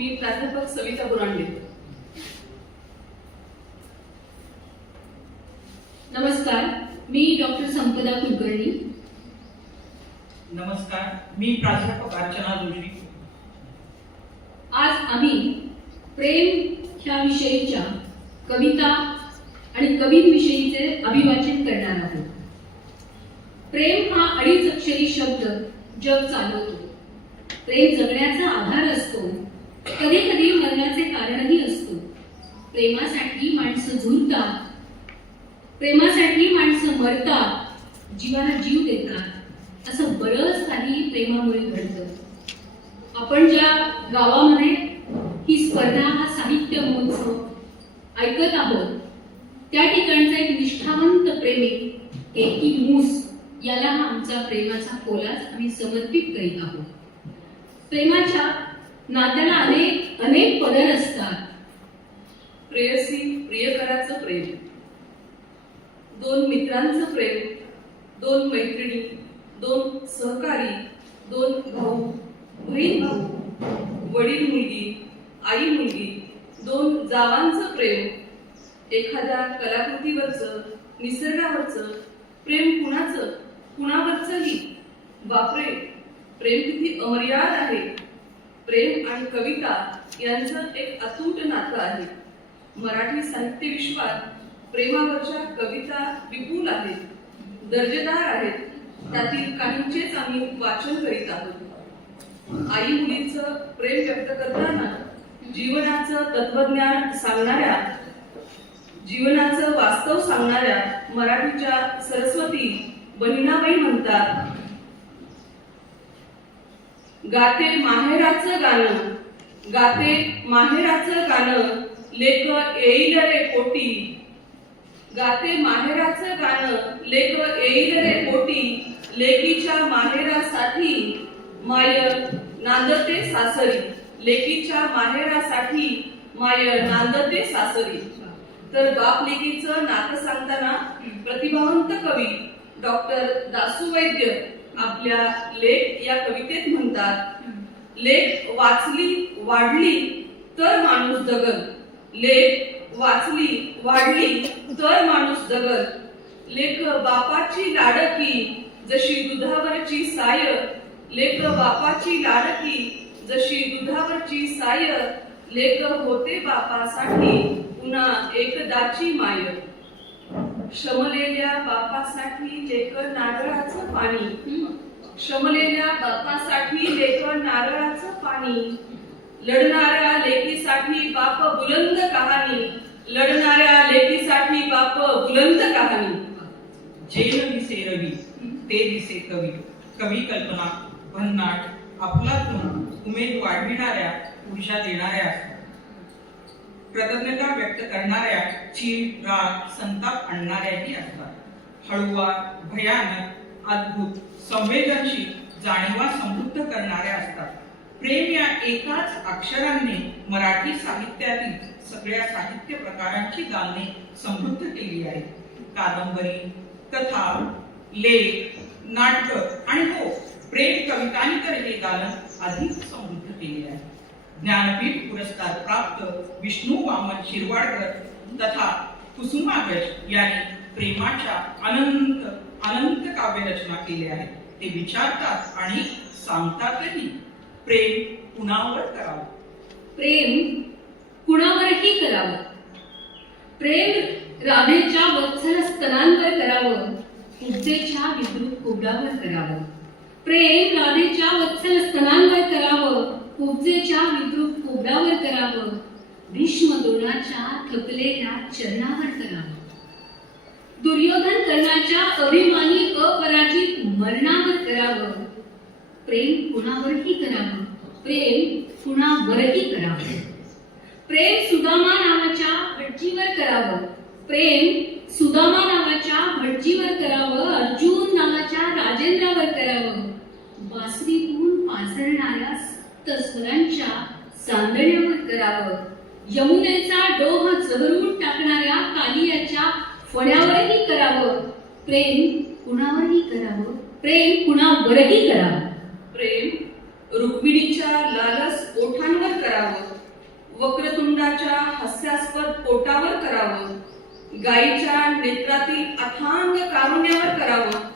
मी प्राध्यापक सविता बुरांडे. नमस्कार, मी डॉक्टर संपदा कुलकर्णी. नमस्कार, मी प्राध्यापक अर्चना जोशी. आज आम्ही प्रेम ह्या विषयीच्या कविता आणि कवींविषयीचे अभिवाचन करणार आहोत. प्रेम हा अडीच अक्षरी शब्द जग चालवतो. प्रेम जगण्याचा आधार असतो, कधी कधी मरण्याचे कारणही असतो. प्रेमासाठी माणसं झुलतात, प्रेमासाठी माणसं मरतात, जीवाला जीव देतात. असं बरंच काही प्रेमामुळे घडतं. आपण ज्या गावामध्ये ही स्पर्धा, हा साहित्य महोत्सव ऐकत आहोत, त्या ठिकाणचा एक निष्ठावंत प्रेमिक एकी मूस याला हा आमचा प्रेमाचा कोलाज आम्ही समर्पित करीत आहोत. प्रेमाच्या नात्याला अनेक पदर असतात. प्रेयसी प्रियकराचं प्रेम, दोन मित्रांचं प्रेम, दोन मैत्रिणी, दोन सहकारी, दोन भाऊ, बहीण भाऊ, वडील मुलगी, आई मुलगी, दोन जावांचं प्रेम, एखाद्या कलाकृतीवरचं, निसर्गावरचं प्रेम, कुणावरचंही. बापरे, प्रेम किती अमर्याद आहे. प्रेम आणि कविता यांचं एक अतूट नातं आहे. मराठी साहित्य विश्वात प्रेमावरच्या कविता विपुल आहेत, दर्जेदार आहेत. त्यातील काहींचेच आम्ही वाचन करीत आहोत. आई मुलीचं प्रेम व्यक्त करताना जीवनाचं तत्वज्ञान सांगणाऱ्या, जीवनाचं वास्तव सांगणाऱ्या मराठीच्या सरस्वती बहिणाबाई म्हणतात, गाते माहेराचं गाणं, गाते माहेराचं गाणं, लेक येईल रे पोटी. गाते माहेराचं गाणं, लेक येईल रे पोटी. लेकीच्या माहेरासाठी माय नांदते सासरी. लेकीच्या माहेरासाठी माय नांदते सासरी. तर बाप लेकीचं नातं सांगताना प्रतिभावंत कवी डॉक्टर दासू वैद्य आपल्या लेक या कवितेत म्हणतात, लेक वाचली वाढली तर माणूस जगल. लेक वाचली वाढली तर माणूस जगल. लेक बापाची लाडकी जशी दुधावरची साय. लेक बापाची लाडकी जशी दुधावरची साय. लेक होते बापासाठी पुन्हा एकदाची माय. शमलेल्या बापासाठी लेक नारळाचं पाणी. शमलेल्या बापासाठी लेक नारळाचं पाणी. लढणाऱ्या लेकीसाठी बाप बुलंद कहाणी. लढणाऱ्या लेकीसाठी बाप बुलंद कहाणी. जेन दिसे रवी ते दिसे कवी. कवी कल्पना भन्नाट, अफलातून उमेद वाढविणाऱ्या, ऊर्जा देणाऱ्या असतात. कृतज्ञता व्यक्त करणाऱ्या, चीड, राग, संताप आणणाऱ्याही असतात. हळुवार, भयानक, अद्भुत, संवेदनशील, जाणीवा समृद्ध करणाऱ्या असतात. प्रेम या एकाच अक्षरांनी मराठी साहित्यातील सगळ्या साहित्य प्रकारांची दालने समृद्ध केली आहेत. कादंबरी, कथा, लेख, नाटक आणि हो, प्रेम कवितांनी तर हे दालन अधिक समृद्ध केले आहे. ज्ञानपीठ पुरस्कार प्राप्त विष्णू वामन शिरवाडकर तथा कुसुमाग्रज यांनी प्रेमाच्या अनंत अनंत काव्यरचना केल्या आहेत. ते विचारतात आणि सांगतातही, प्रेम कुणावर करावं. प्रेम कुणावरही करावं. प्रेम राधेच्या वत्सल स्तनांवर करावं, पूजेच्या विद्रुप कोबडावर करावं. प्रेम राधेच्या वत्सल स्तनांवर करावं, पूजेच्या विद्रुप कोबडावर करावं. भीष्म द्रोणाच्या थकलेल्या चरणावर करावं. दुर्योधन कर्णाच्या अभिमानी अपराजित मरणावर करावं. प्रेम कुणावरही करावं. प्रेम कुणावरही करावं. प्रेम सुदामा नावाच्या भटजीवर करावं. प्रेम सुदामा नावाच्या भटजीवर करावं. अर्जुन नावाच्या राजेंद्रावर करावं. बासरीतून पासरणाऱ्या स्वरांच्या सांदण्यावर करावं. यमुनेचा डोह चहरून टाकणाऱ्या कालियाच्या फण्यावरही करावं. प्रेम कुणावरही करावं. प्रेम कुणावरही करावं. प्रेम रुक्मिणीच्या लालस ओठांवर करावं, वक्रतुंडाच्या हास्यास्पद पोटावर करावं, गायीच्या नेत्रातील अथांग कारुण्यावर करावं,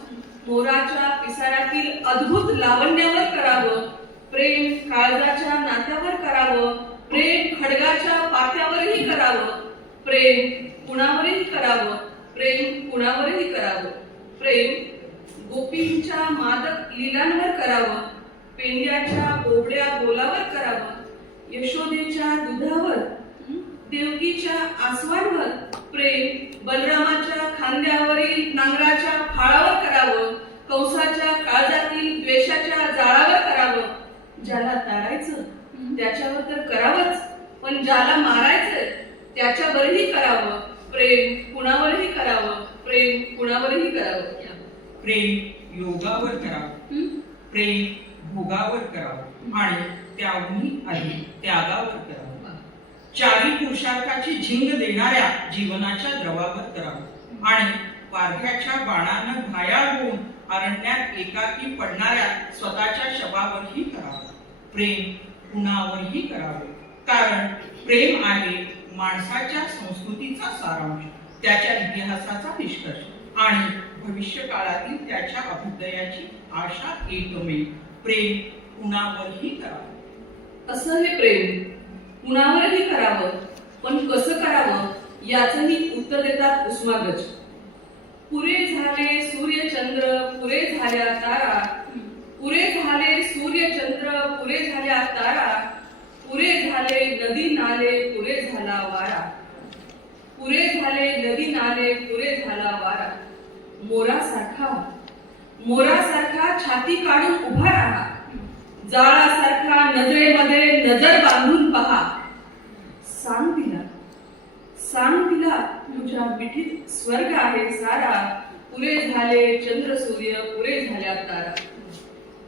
मोराच्या पिसाऱ्यातील अद्भुत लावण्यावर करावं, प्रेम काळजाच्या नात्यावर करावं, प्रेम खडगाच्या पात्यावरही करावं, प्रेम कुणावरही करावं, प्रेम कुणावरही करावं, प्रेम गोपींच्या मादक लीलांवर करावं, पेंड्याच्या बोबड्या बोलावर करावं, यशोदेच्या दुधावर, देवकीच्या आसवांवर, प्रेम बलरामाच्या खांद्यावरील नांगराच्या फाळावर करावं, कंसाच्या काळजातील द्वेषाच्या जाळावर करावं. ज्याला तारायचं त्याच्यावर तर करावंच, पण ज्याला मारायचं त्याच्यावरही करावं, प्रेम कुणावरही करावं, प्रेम कुणावरही करावं. प्रेम योगावर करावं, प्रेम भोगावर करावं आणि त्याहूनही अधिक त्यागावर करावं. चारी पुरुषार्थाची झिंग देणाऱ्या जीवनाच्या द्रवावर करावं आणि पारध्याच्या बाणानं घायाळ होऊन अरण्यात एकाकी पडणाऱ्या स्वतःच्या शवावरही करावं. प्रेम कुणावरही करावं, कारण प्रेम आहे माणसाच्या संस्कृतीचा सारांश, त्याच्या इतिहासाचा निष्कर्ष आणि भविष्य काळातील त्याच्या अभ्युदयाची आशा एकमेव. प्रेम कुणावरही करावं. असं हे प्रेम कुणावरही करावं, पण कसं करावं याचंही उत्तर देतात उस्मागज. पुरे झाले सूर्यचंद्र, पुरे झाल्या तारा, पुरे झाले सूर्यचंद्र, पुरे झाल्या तारा, पुरे झाले नदी नाले, पुरे झाला वारा, पुरे झाले नदी नाले, पुरे झाला वारा. मोरासारखा मोरासारखा छाती काढून उभा राहा, जाळासारखा नजरेमध्ये नजर बांधून पहा. सांग तिला तुझ्या मिठीत स्वर्ग आहे सारा, पुरे झाले चंद्र सूर्य, पुरे झाल्या तारा.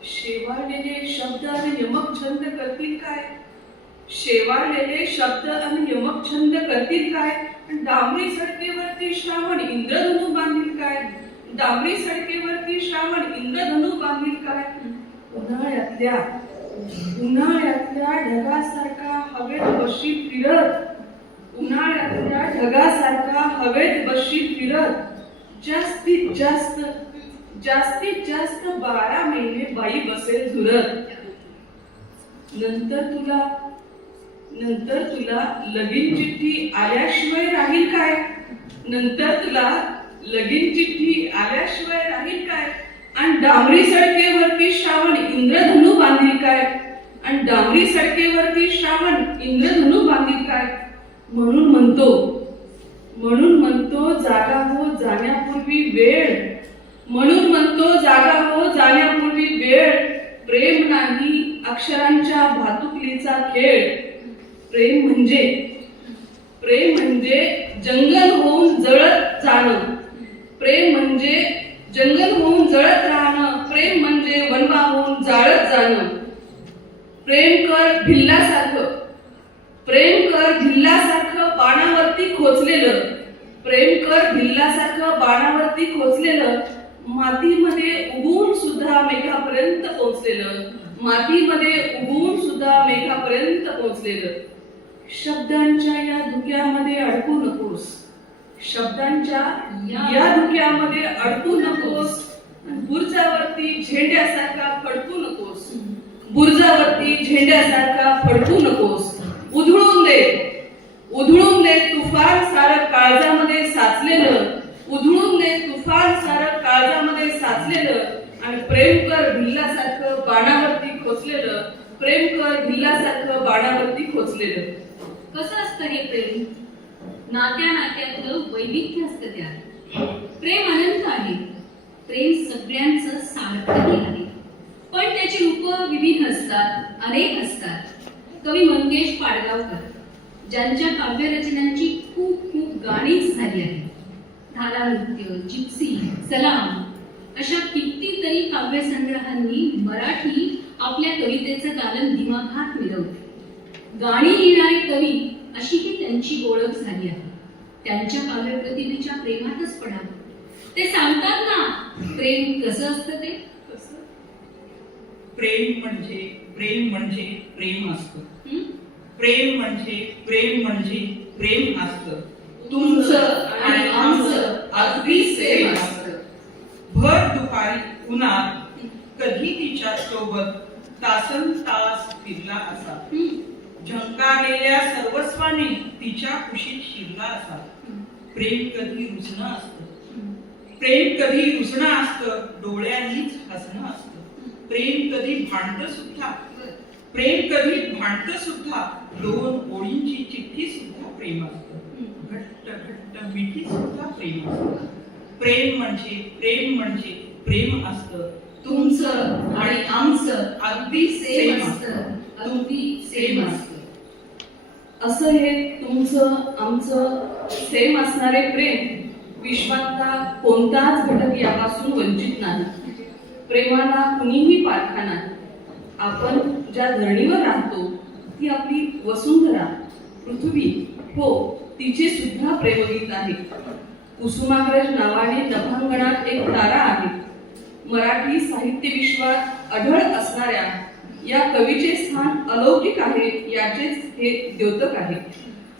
शेवाळलेले शब्द आणि यमक छंद करतील काय, शेवाळलेले शब्द आणि यमक छंद करतील काय, डांबरी सडकेवरती श्रावण इंद्रधनु बांधील काय, डांबरी सडकेवरती श्रावण इंद्रधनु बांधील काय. उन्हाळ्यातल्या ढगासारखा हवेत बशी फिरत, उन्हाळ्यातल्या ढगासारखा हवेत बशी फिरत, जास्तीत जास्त 12 महिने बाई बसेल झुरत. नंतर तुला लगीन चिठ्ठी आल्याशिवाय राहील काय, नंतर तुला लगीन चिठ्ठी आल्याशिवाय राहील काय. आणि डांबरी सडकेवरती श्रावण इंद्रधनु बांधील काय, आणि डांबरी सडकेवरती श्रावण इंद्रधनु बांधील काय. म्हणून म्हणतो जागा हो जाण्यापूर्वी वेळ, म्हणून म्हणतो जागा हो जाण्यापूर्वी वेळ. प्रेम नाही अक्षरांच्या भातुकलीचा खेळ. प्रेम म्हणजे जंगल होऊन जळत जाणं, प्रेम म्हणजे जंगल होऊन जळत राहणं, प्रेम म्हणजे वनवा होऊन जाळत जाणं. प्रेम कर भिल्लासारखं बाणावरती खोचलेलं, प्रेम कर भिल्लासारखं बाणावरती खोचलेलं, मातीमध्ये उगवून सुद्धा मेघापर्यंत पोहोचलेलं, मातीमध्ये उगवून सुद्धा मेघापर्यंत पोहोचलेलं. शब्दांच्या या धुक्यामध्ये अडकू नकोस, शब्दांच्या या धुक्यामध्ये अडकू नकोस. बुरजावरती झेंड्यासारखा फडकू नकोस, बुरजावरती झेंड्यासारखा फडकू नकोस. उधळून दे तुफान सारं काळजामध्ये साचलेलं, उधळून दे तुफान सारं काळजामध्ये साचलेलं. आणि प्रेम कर भिल्लासारखं बाणावरती खोचलेलं, प्रेम कर भिल्लासारखं बाणावरती खोचलेलं. कसं असतं हे प्रेम? नात्यातलं वैविध्य असतं त्यात. प्रेम अनंत आहे, प्रेम सगळ्यांचं सारखंही आहे, पण त्याची रूपं विविध असतात, अनेक असतात. कवी मंगेश पाडगावकर ज्यांच्या काव्यरचनांची खूप गाणीच झाली आहेत, धारा नृत्य, जिप्सी, सलाम अशा कितीतरी काव्यसंग्रहांनी मराठी आपल्या कवितेचं दालन दिमाखात मिळवते. गाणी लिहिणारे कवी अशी ही त्यांची ओळख झाली आहे. त्यांच्या काव्यप्रतिमेच्या प्रेमातच पडावं. ते सांगतात ना प्रेम कसं असतं ते. प्रेम म्हणजे प्रेम असतं. हं? प्रेम म्हणजे प्रेम असतं. तुमचं आणि आमचं अगदी सेम असतं. भर दुपारी उन्हात कधी तिच्या सोबत तासन तास फिरला असा. हं? झंकारेल्या सर्वस्वाने तिच्या कुशीत शिरला असा. प्रेम कधी रुसणं असतं. प्रेम कधी रुसणं असतं, डोळ्यांनीच हसणं असतं. प्रेम कधी भांडतं सुद्धा. प्रेम कधी भांडतं सुद्धा. दोन ओळींची चिठ्ठी सुद्धा प्रेम असतं. घट्ट घट्ट मिठी सुद्धा प्रेम असतं. प्रेम म्हणजे प्रेम असतं. तुमचं आणि आमचं अगदी सेम असतं. अगदी सेम असतं. असं हे तुमचं आमचं सेम असणारे प्रेम विश्वातला कोणताच घटक यापासून वंचित नाही. प्रेमाला कुणीही पारखा नाही. आपण ज्या धरणीवर राहतो ती आपली वसुंधरा पृथ्वी, हो, तिचे सुद्धा प्रेमगीत आहे. कुसुमाग्रज नावाने नभांगणात एक तारा आहे. मराठी साहित्य विश्वात अढळ असणाऱ्या या कवीचे स्थान अलौकिक आहे, याचेच हे द्योतक आहे.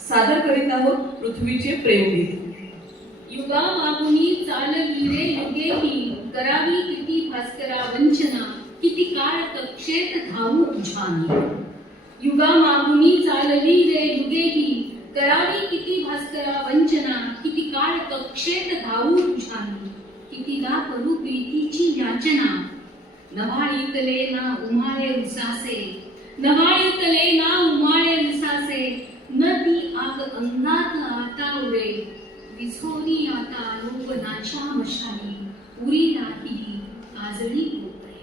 सादर करीत आहोत पृथ्वीचे प्रेमगीत. युगा मागुनी चालली रे युगेही, करावी किती भास्करा वंचना, किती काळ कक्षेत धावू तुझ्यानी. युगा मागुनी चालली रे युगेही, करावी किती भास्करा वंचना, किती काळ कक्षेत धावू तुझ्यानी. कितीदा करू प्रीतीची याचना, नभाळीतले ना उमाळे उसासे, नभाळीतले ना उमाळे उसासे, न ती आग अंगात आता उरे, विझोरी आता लोकनाच्या मशाली, पुरी राहिली काजळी कोपरे.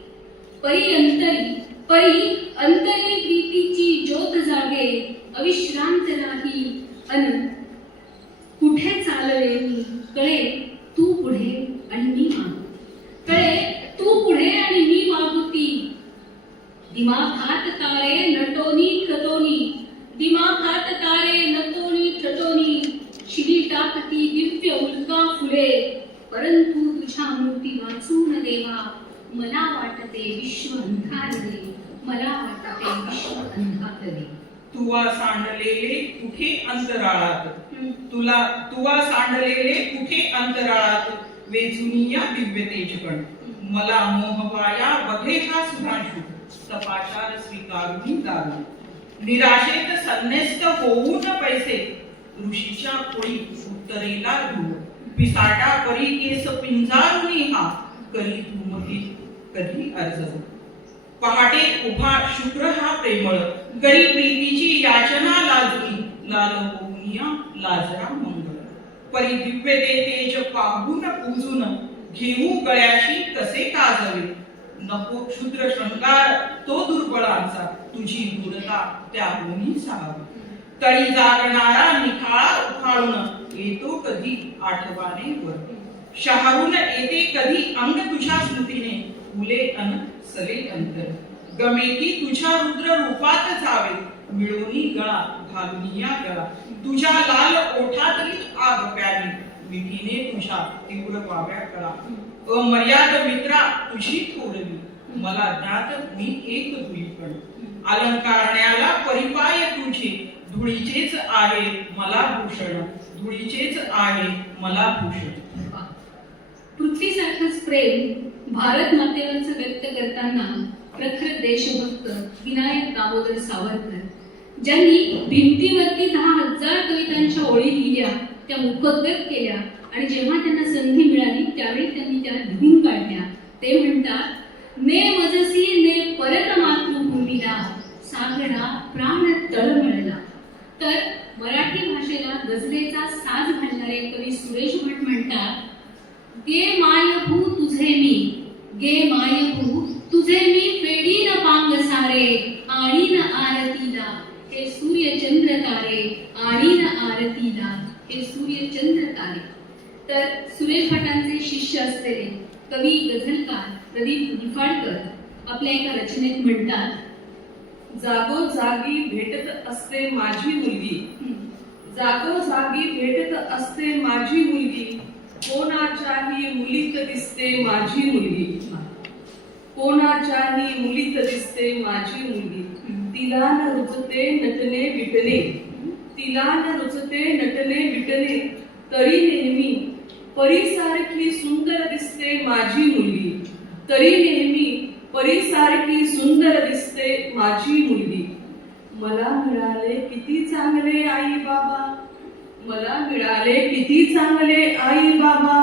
परी अंतरी प्रीतीची ज्योत जागे, अविश्रांत राही अन कुठे चालले मी, कळे तू पुढे आणि मी मागू. कळे तू पुढे आणि मी मागुती. दिमाखात तारे नटोनी ठटोनी, दिमाखात तारे नटोनी ठटोनी, शिडी टाकती दिव्य उल्का फुले, परंतु तुझ्या मूर्ती वाचून देवा, मला वाटते विश्व अंधारले, मला वाटते विश्व अंधारले. तुवा सांडलेले कुठे अंतराळात, तुवा सांडलेले कुठे अंतराळात, वेचुनिया दिव्य तेजकण, मला मोहवाया बघे हा सुधांशु, तपाचार स्वीकारुनी दारू. निराशेत संन्यस्त होऊन पैसे, ऋषीच्या पोळी उत्तरेला ध्रुव, पिसाटा परी केस पिंजारुनी हा, करी धूमकेत कधी अर्ज. पहाटे उभा शुक्र हा प्रेमळ, करी प्रीतीची याचना लाजवी, लाल होऊनिया लाजरा मंगळ. परी दिव्य ते तेज पाहून पूजून, घेऊ गळ्याशी कसे काजवे, नको क्षुद्र शृंगार तो दुर्बळांचा, तुझी दूरता त्याहूनही साहावी. तळी जागणारा निखाळा उखाळून, येतो कधी आठवाने वर, शहारून येते कधी अंग तुझ्या स्मृतीने, फुले अन सले अंतर. गमे की तुझ्या रुद्र रूपात जावे, मिळवणी गळा घालुनिया गळा, तुझ्या लाल ओठातली आग प्यावी, मिठीने तुझ्या तीव्र वाव्या कळा. अमर्याद मित्रा तुझी थोरवी, मला ज्ञात मी एक धुळीपण. अलंकारण्याला परिपाय तुझे, धुळीचेच आहे मला भूषण, धुळीचेच आहे मला भूषण. पृथ्वीसारखंच प्रेम भारत मातेवरचं व्यक्त करताना प्रखर देशभक्त विनायक दामोदर सावरकर, ज्यांनी भिंतीवरती 10,000 कवितांच्या ओळी लिहिल्या, त्या मुखोद्गत केल्या आणि जेव्हा त्यांना संधी मिळाली त्यावेळी त्यांनी त्या लिहून काढल्या. ते म्हणतात, ने मजसी ने परत मातृभूमीला, सागरा प्राण तळमळला. तर मराठी भाषेला गझलेचा साज घालणारे कवी सुरेश भट म्हणतात, गे मायभू तुझे मी, गे मायभू तुझे मी, फेडीन पांग सारे, आणीन आरतीला हे सूर्य चंद्र तारे, आणीन आरतीला हे सूर्य चंद्र तारे. तर सुरेश भटांचे शिष्य असलेले कवी गझलकार प्रदीप निफाडकर आपल्या एका रचनेत म्हणतात, जागोजागी भेटत असते माझी मुलगी, जागोजागी भेटत असते माझी मुलगी, कोणाच्याही मुलीत दिसते माझी मुलगी. कोणाच्याही मुलीत दिसते माझी मुलगी. तिला न रुचते नटणे विटणे, तिला न रुचते नटणे विटणे, तरी नेहमी परीसारखी सुंदर दिसते माझी मुलगी. तरी नेहमी परीसारखी सुंदर दिसते माझी मुलगी. मला मिळाले किती चांगले आई बाबा, मला मिळाले किती चांगले आई बाबा,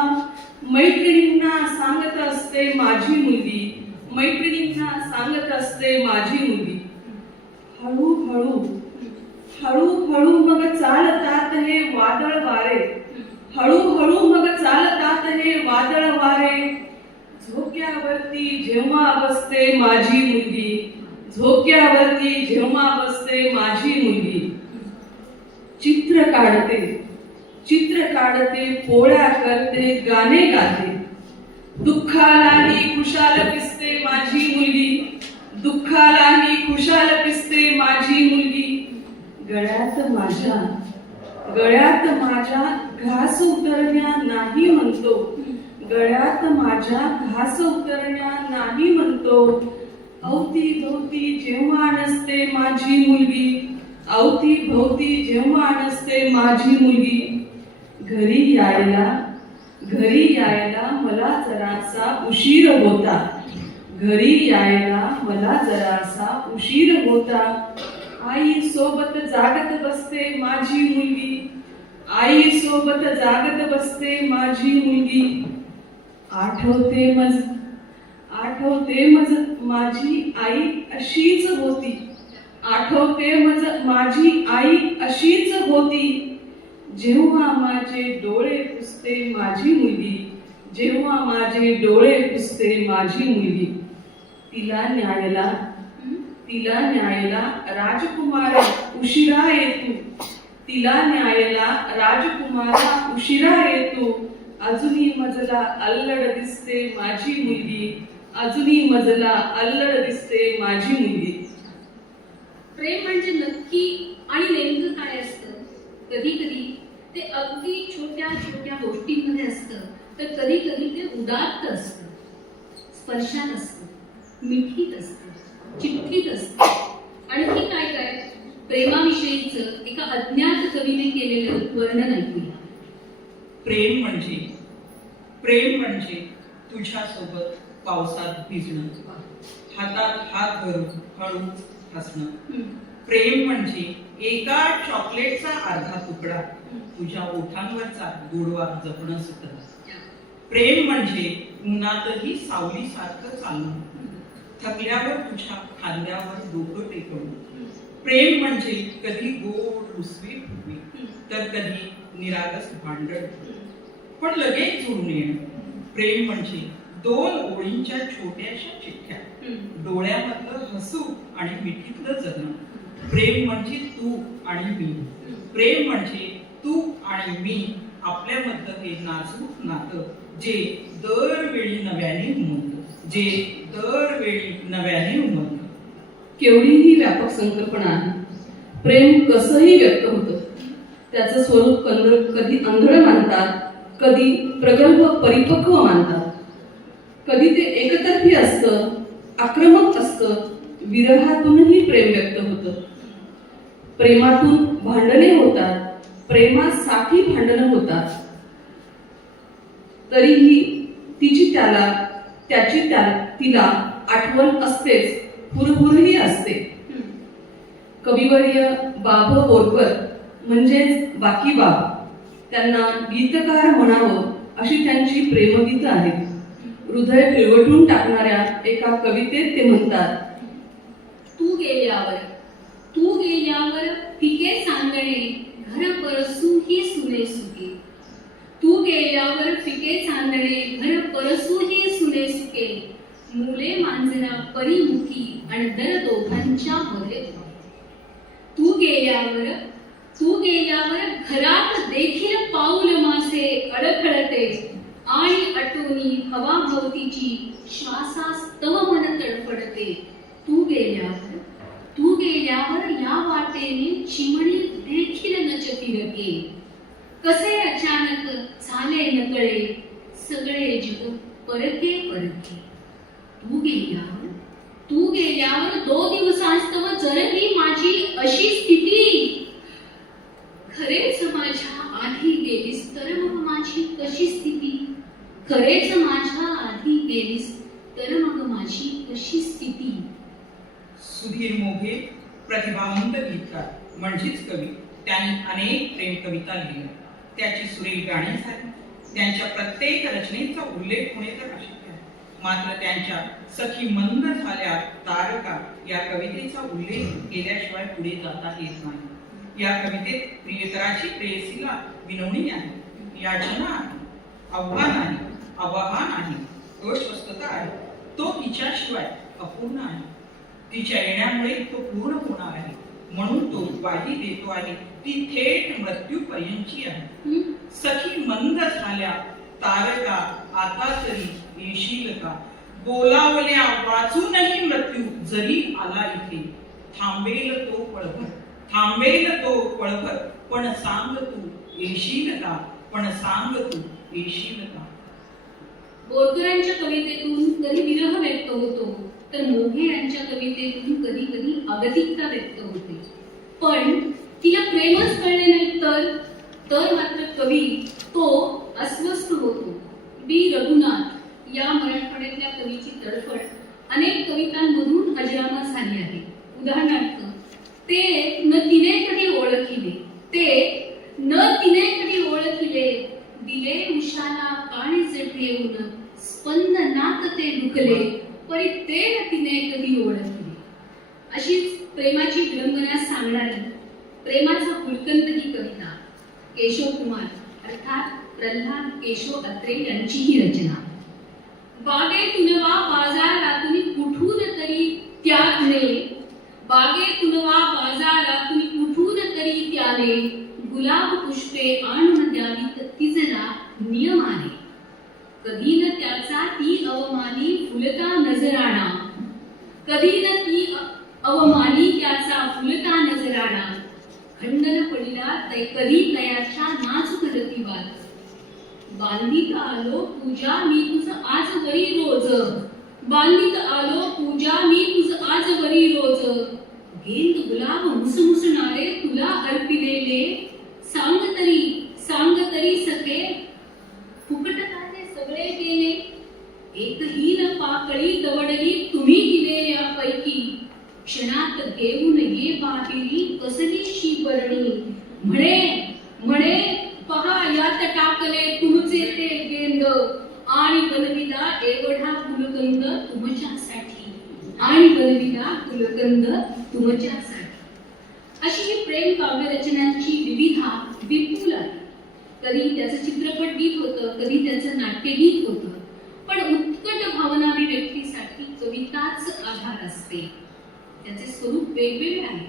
मैत्रिणींना सांगत असते माझी मुलगी, मैत्रिणींना सांगत असते माझी मुलगी. हळूहळू हळूहळू मग चालतात हे वादळ वारे, हळूहळू मग चालतात हे वादळ वारे, झोक्यावरती जेव्हा बसते माझी मुलगी, झोक्यावरती जेव्हा बसते माझी मुलगी. चित्र काढते पोळ्या करते गाणे गाते, दुःखालाही खुशाल पिसते माझी मुलगी, दुःखालाही खुशाल पिसते माझी मुलगी. गळ्यात माझ्या घास उतरण्या नाही म्हणतो, गळ्यात माझ्या घास उतरण्या नाही म्हणतो, अवती भोवती जेव्हा नसते माझी मुलगी, अवती भोवती जेव्हा नसते माझी मुलगी. घरी यायला मला जरासा उशीर होता, घरी यायला मला जरासा उशीर होता. आई सोबत जागत बसते माझी मुलगी, आई सोबत जागत बसते माझी मुलगी. आठवते मज माझी आई अशीच होती, आठवते मज माझी आई अशीच होती. जेव्हा माझे डोळे पुसते माझी मुलगी, जेव्हा माझे डोळे पुसते माझी मुलगी. तिला न्यायला राजकुमारा उशिरा येतो, तिला न्यायला राजकुमारा उशिरा येतो. अजूनही मजला अल्लड दिसते माझी मुलगी, अजूनही मजला अल्लड दिसते माझी मुलगी. प्रेम म्हणजे नक्की आणि नेमकं काय असतं? कधी कधी ते अगदी छोट्या छोट्या गोष्टींमध्ये असतं, तर कधी कधी ते उदात्त असतं, स्पर्शात असतं, मिठीत असतं, चिठ्ठीत असतं. आणखी काय काय प्रेमाविषयीचं एका अज्ञात कवीने केलेलं वर्णन ऐकूया. प्रेम म्हणजे तुझ्यासोबत पावसात भिजणं, हातात हात धरून हळू हसणं. प्रेम म्हणजे एका चॉकलेटचा अर्धा तुकडा तुझ्या ओठांवरचा गोडवा जपणं सुद्धा. प्रेम म्हणजे उन्हातही सावलीसारखं चालणं, थकल्यावर तुझ्या खांद्यावर डोकं टेकवणं. प्रेम म्हणजे कधी गोड रुसवी फुगवी, तर कधी निरागस भांडण, पण लगेच जुळून येणं. प्रेम म्हणजे दोन ओळींच्या छोट्याशा चिठ्ठ्या, डोळ्यामधलं हसू आणि मिठीतलं जगणं. प्रेम म्हणजे तू आणि मी, प्रेम म्हणजे तू आणि मी, आपल्यामधलं हे नाजूक नातं जे दरवेळी नव्याने उमलतं, जे दरवेळी नव्याने उमलतं. केवढीही व्यापक संकल्पना आहे. प्रेम कसंही व्यक्त होतं. त्याचं स्वरूप कधी आंधळ मानतात, कधी प्रगल्भ परिपक्व मानतात, कधी ते एकतर्फी असतं, आक्रमक असतं. विरहातूनही प्रेम व्यक्त होतं. प्रेमातून भांडणे होतात, प्रेमासाठी भांडणं होतात. तरीही तिला आठवण असतेच, हुरहुरही असते. कविवर्य बाभ बोरकर म्हणजेच बाकी बाब, त्यांना गीतकार म्हणावं अशी त्यांची प्रेमगीत आहेत. हृदय पिळवटून टाकणाऱ्या एका कवितेत ते म्हणतात, तू गेल्यावर फिके चांदणे घर परसू ही सुने सुके, तू गेल्यावर फिके चांदणे घर परसू ही सुने सुके, मुले मांजरा परिमुखी आणि दर दोघांच्या मध्ये. तू गेल्यावर घरात देखील पाऊल माझे अडखळते आणि अटोनी हवा भोवतीची श्वासास्तव मन तडफडते. तू गेल्यावर या वाटेने चिमणी देखील नच फिरके, कसे अचानक झाले नकळे सगळे जग परके परके. तू तू गेल्यावर 2 दिवसांस्तव जरही माझी अशी स्थिती. खरेच माझ्या आधी गेलीस तर मग माझी कशी स्थिती. खरेच माझ्या आधी गेलीस तर मग माझी कशी स्थिती. सुधीर मोघे प्रतिभावंत गीतकार म्हणजेच कवी. त्यांनी अनेक प्रेम कविता लिहिल्या. त्याची सुरेख गाणी झाली. त्यांच्या प्रत्येक रचनेचा उल्लेख होणे तर अशक्य आहे. मात्र त्यांच्या सखी मंद झाल्या तारका या कवितेचा उल्लेख केल्याशिवाय पुढे जाता येत नाही. या कवितेत प्रियकराची प्रेयसीला विनवणी आहे, याचना आहे, आव्हान आहे, आवाहन आहे, अस्वस्थता आहे. तो तिच्याशिवाय अपूर्ण आहे. तिच्या येण्यामुळे तो पूर्ण होणार आहे, म्हणून तो ग्वाही देतो आहे. ती थेट मृत्यूपर्यंतची आहे. सखी मंद झाल्या तारका आता तरी येशील का. बोलावल्या वाचूनही मृत्यू जरी आला इथे. थांबेल तो पळभर, थांबेल तो पळभर, पण सांग तू येशील का, पण सांग तू येशील का. बोरकरांच्या कवितेतून कधी विरह व्यक्त होतो तर मोघे यांच्या कवितेतून कधी कधी अगतिकता व्यक्त होते. पण तिला प्रेमच कळले नाही तर मात्र कवी तो अस्वस्थ होतो. बी रघुनाथ या मराठवाड्यातल्या कवीची तडफड अनेक कवितांमधून अजरामर झाली आहे. उदाहरणार्थ, ते न तिने कधी ओळखिले, ते न तिने कधी ओळखिले, दिले उषाला काळीज ठेवून, स्पंदनात ते दुखले, परी ते न तिने कधी ओळखले. अशीच प्रेमाची विडंबना सांगणारी प्रेमाचा फुलकंद ही कविता केशव कुमार अर्थात प्रल्हाद केशव अत्रे यांची ही रचना. बागेतून वा बाजारातून कुठून तरी त्याने, बागेतून वा बाजारातून कुठून तरी त्याने, गुलाब पुष्पे आणून द्यावीत तिजला नियमाने. कधी न त्याचा ती अवमानी फुलता नजराणा, कधी न ती अवमानी त्याचा फुलता नजराणा. खंडन पडिला तै कधी तयाच्या नाजूक रतिवात. बांधित आलो पूजा मी तुझ आज वरी रोज, बांधित आलो पूजा मी तुझ आज वरी रोज. गेंद गुलाब मुसमुसणारे तुला अर्पिलेले, सांग तरी सखे फुकटकाचे सगळे गेले. एकही न पाकळी दवडली तुम्ही दिलेल्यापैकी, क्षणात घेऊन ये बाहेरी कसली शिबरणी. म्हणे पहा यात टाकले तुमचे ते गेंद, आणि बनविला एवढा फुलकंद तुमच्यासाठी, आणि बनविला फुलकंद तुमच्यासाठी. अशी ही प्रेम काव्य रचनांची विविधा विपुल आहे. कधी त्याचं चित्रपट गीत होतं, कधी त्याचं नाट्यगीत होतं. पण उत्कट भावनाभिव्यक्तीसाठी कविताच आधार असते. त्याचे स्वरूप वेगवेगळे आहे.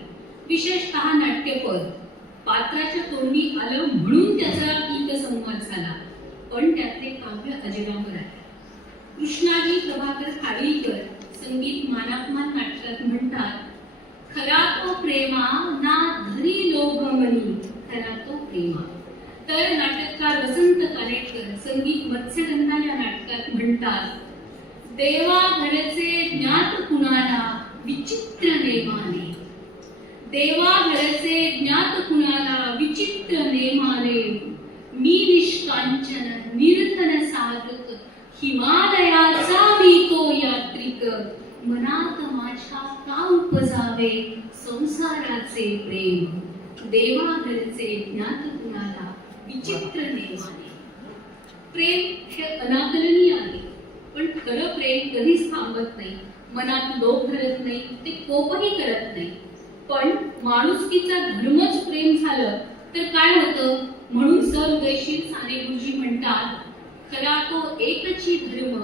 विशेषतः नाट्यपद पात्राच्या तोंडी आलं म्हणून त्याचा गीतसंवाद झाला. पण त्यातले काव्य अजरामर आहे. कृष्णाजी प्रभाकर खाडीलकर संगीत मानापमान नाटकात म्हणतात, खरा तो प्रेमा ना धरी लोभमनी, खरा तो प्रेमा. तर नाटककार वसंत कानेटकर संगीत मत्स्यगंधा या नाटकात म्हणतात, देवा घरचे ज्ञात कुणाला विचित्र नेमाने, देवा घरचे ज्ञात कुणाला विचित्र नेमाने. मी निष्कांचन निर्धन साधक, हिमालयाचा मी तो यात्रिक, मनात माझ्या का उपजावे संसाराचे प्रेम. देवा घरचे ज्ञात कुणाला विचित्र नेमाने. प्रेम हे अनाकलनीय आहे, पण खरं प्रेम कधीच थांबत नाही, मनात लोभ धरत नाही, ते कोपही करत नाही. पण माणुसकीचा धर्मच प्रेम झालं तर काय होतं. म्हणून सर उदयशील साने गुरुजी म्हणतात, खरा तो एकची धर्म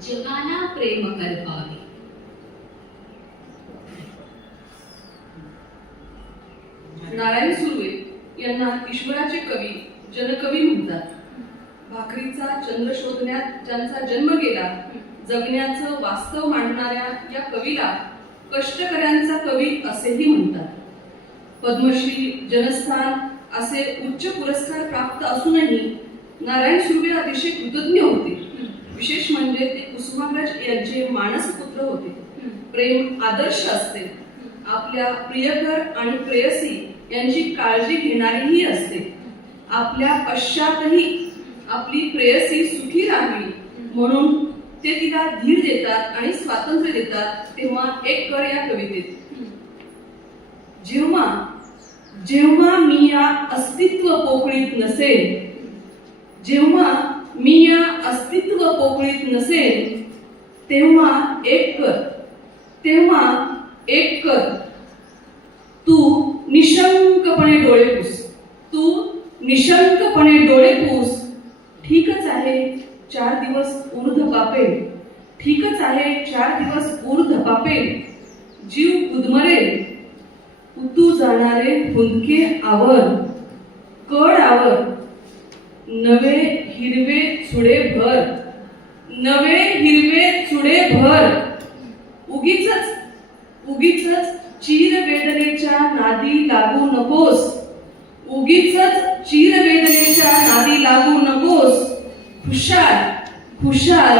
जगाला प्रेम करपावे. नारायण सुर्वे यांना ईश्वराचे कवी, जनकवी म्हणतात. भाकरीचा चंद्र शोधण्यात ज्यांचा जन्म गेला, जगण्याचं वास्तव मांडणाऱ्या या कवीला कष्टकऱ्यांचा कवी असेही म्हणतात. पद्मश्री, जनस्थान असे उच्च पुरस्कार प्राप्त असूनही नारायण सुर्वे अतिशय कृतज्ञ होते. विशेष म्हणजे ते कुसुमाग्रज यांचे मानसपुत्र होते. प्रेम आदर्श असते. आपल्या प्रियकर आणि प्रेयसी यांची काळजी घेणारीही असते. आपल्या पश्चातही आपली प्रेयसी सुखी राहावी म्हणून ते तिला धीर देतात आणि स्वातंत्र्य देतात. तेव्हा एक कर या कवितेत, जेव्हा जेव्हा मी या अस्तित्व पोकळीत नसेल, जेव्हा मी या अस्तित्व पोकळीत नसेल, तेव्हा एक कर, तेव्हा एक कर, तू निशंकपणे डोळे पुस, तू निशंकपणे डोळे पुस. ठीकच आहे 4 दिवस ऊर्ध पापेल, ठीकच आहे 4 दिवस ऊर्ध पापेल. जीव गुदमरेल उतू जाणारे हुंदके आवर, कड आवर, नवे हिरवे चुडे भर, नवे हिरवे चुडे भर. उगीचच चीर वेदनेच्या नादी लागू नकोस, उगीचच चीर वेदनेच्या नादी लागू नकोस. खुशाल खुशाल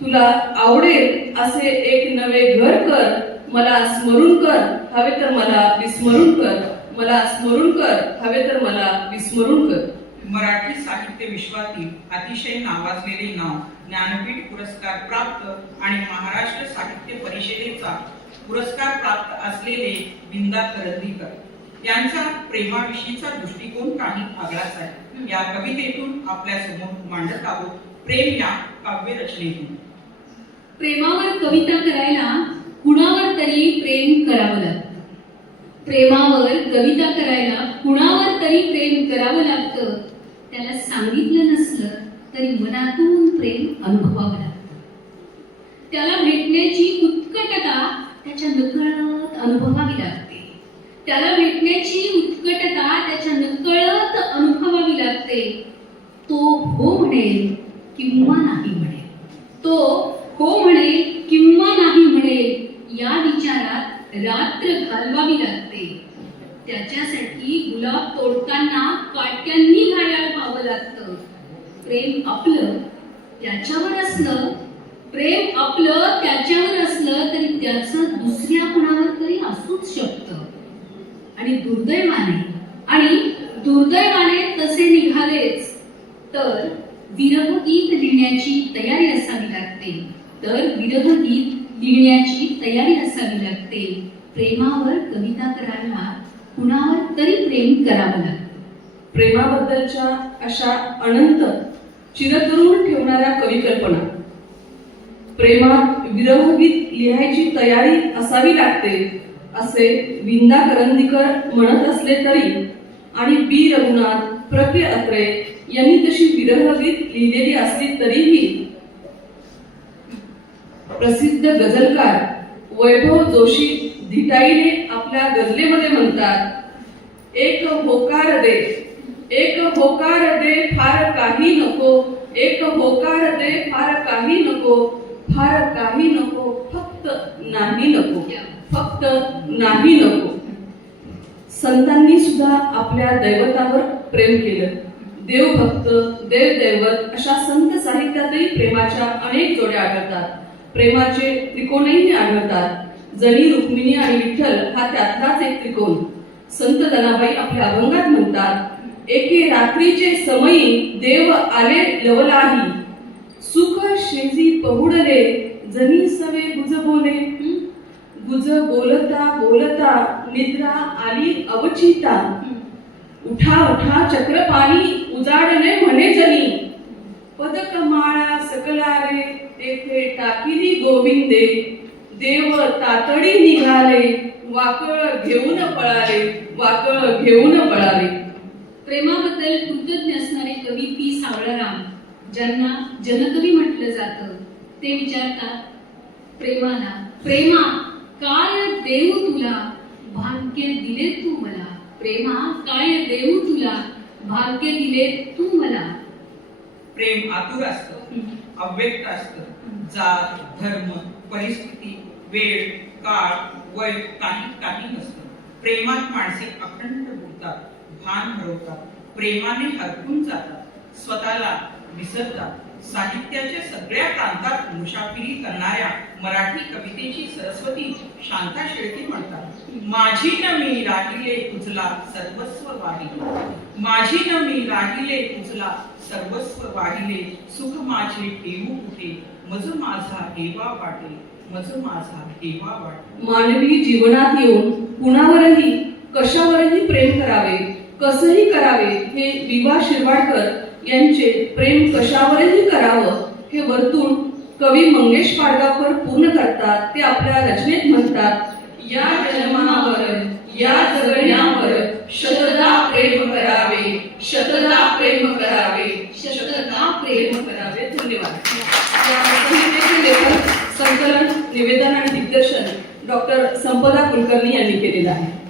तुला आवडेल असे एक नवे घर कर. मला स्मरून कर हवे तर मला विस्मरून कर, मला स्मरून कर हवे तर मला विस्मरून कर. मराठी साहित्य विश्वातील अतिशय नावाजलेले नाव, ज्ञानपीठ पुरस्कार प्राप्त आणि महाराष्ट्र साहित्य परिषदेचा पुरस्कार प्राप्त असलेले विंदा करंदीकर यांचा प्रेमाविषयीचा दृष्टिकोन काही आगळाच आहे. या कवितेतून आपल्या समोर मांडत आहोत प्रेम या काव्य रचनेतून. प्रेमावर कविता करायला कुणावर तरी प्रेम करावं लागतं. प्रेमावर कविता करायला कुणावर तरी प्रेम करावं लागतं. त्याला सांगितलं नसलं तरी मनातून प्रेम अनुभवावं लागतं. त्याला भेटण्याची उत्कटता त्याच्या नकळत अनुभवावी लागते. त्याला भेटण्याची उत्कटता त्याच्या नकळत अनुभवावी लागते. तो हो म्हणेल किंवा नाही म्हणेल, तो हो म्हणेल किंवा नाही म्हणेल या विचारात रात्र घालवावी लागते. त्याच्यासाठी गुलाब तोडताना काट्यांनी घायाळ व्हावं लागतं. प्रेम आपलं त्याच्यावर असलं, प्रेम आपलं त्याच्यावर असलं तरी त्याचं दुसऱ्या कुणावर तरी असूच शकतं. आणि दुर्दैवाने तसे निघालेच तर विरहगीत लिहिण्याची तयारी असावी लागते. प्रेमावर कविता करायला कुणावर तरी प्रेम करावं लागतं. प्रेमाबद्दलच्या अशा अनंत चिरतरुण ठेवणाऱ्या कविकल्पना, प्रेमात विरहगीत लिहायची तयारी असावी लागते असे विंदा करंदीकर म्हणत असले तरी आणि बी रघुनाथ, प्र.के. अत्रे यांनी तशी विरहगीत लिहिलेली असली तरीही प्रसिद्ध गझलकार वैभव जोशी धिटाईने आपल्या गझलेमध्ये म्हणतात, एक होकार दे, एक होकार दे, फार काही नको, एक होकार दे, फार काही नको, फार काही नको, फक्त नाही नको, फक्त नाही नको. संतांनी सुद्धा आपल्या दैवतावर प्रेम केलं. देवभक्त, देवदैवत अशा संत साहित्यातही प्रेमाच्या अनेक जोड्या आढळतात. प्रेमाचे त्रिकोणही आढळतात. जणी, रुक्मिणी आणि विठ्ठल हा त्यातलाच एक त्रिकोण. संत दनाबाई आपल्या अभंगात म्हणतात, एके रात्रीचे समयी देव आले लवलाही, सुख शेजी पहुडले, जनी सवे गुज बोले. गुज बोलता बोलता निद्रा आली अवचिता, उठा उठा चक्रपाणी उजाडले म्हणे जनी. पदकमाळा सकलारे तेथे टाकिली गोविंदे, देव तातडी निघाले, वाकळ घेऊन पळाले, वाकळ घेऊन पळाले. प्रेमाबद्दल कृतज्ञ असणारे कवी पी. सावळाराम, ज्यांना जनकवी म्हटलं जातं, ते विचारतात, प्रेमा काय देऊ तुला, भाग्य दिले तू मला. प्रेमा काय देऊ तुला, भाग्य दिले तू मला. प्रेम आतुर असतं, अव्यक्त असतं. जात, धर्म, परिस्थिती, वेळ, काळ, वय काही नसतं. प्रेमात माणसे अखंड बोलतात, भान हरवतात, प्रेमाने हरपून जातात, स्वतःला विसरतात, साहित्याच्या सगळ्या प्रांतात मुसाफिरी करणाऱ्या मराठी कवितेची सरस्वती शांता शेळके म्हणतात, माझी न मी राहिले तुझला सर्वस्व वाहिले, माझी न मी राहिले तुझला सर्वस्व वाहिले, सुख माझे ठेवू कुठे, मज माझा हेवा वाटे, मज माझा हेवा वाटे. मानवी जीवनात येऊन कुणावरही कशावरही प्रेम करावे, कसंही करावे, हे वि.वा. शिरवाडकर यांचे प्रेम कशावरही करावं हे वर्तुळ कवी मंगेश पाडगावकर पूर्ण करतात. ते आपल्या रचनेत म्हणतात, या जन्मावर या जगण्यावर शतदा प्रेम करावे, शतदा प्रेम करावे, शतदा प्रेम करावे. धन्यवाद. या कवितेचे लेखन, संकलन, निवेदन आणि दिग्दर्शन डॉक्टर संपदा कुलकर्णी यांनी केलेलं आहे.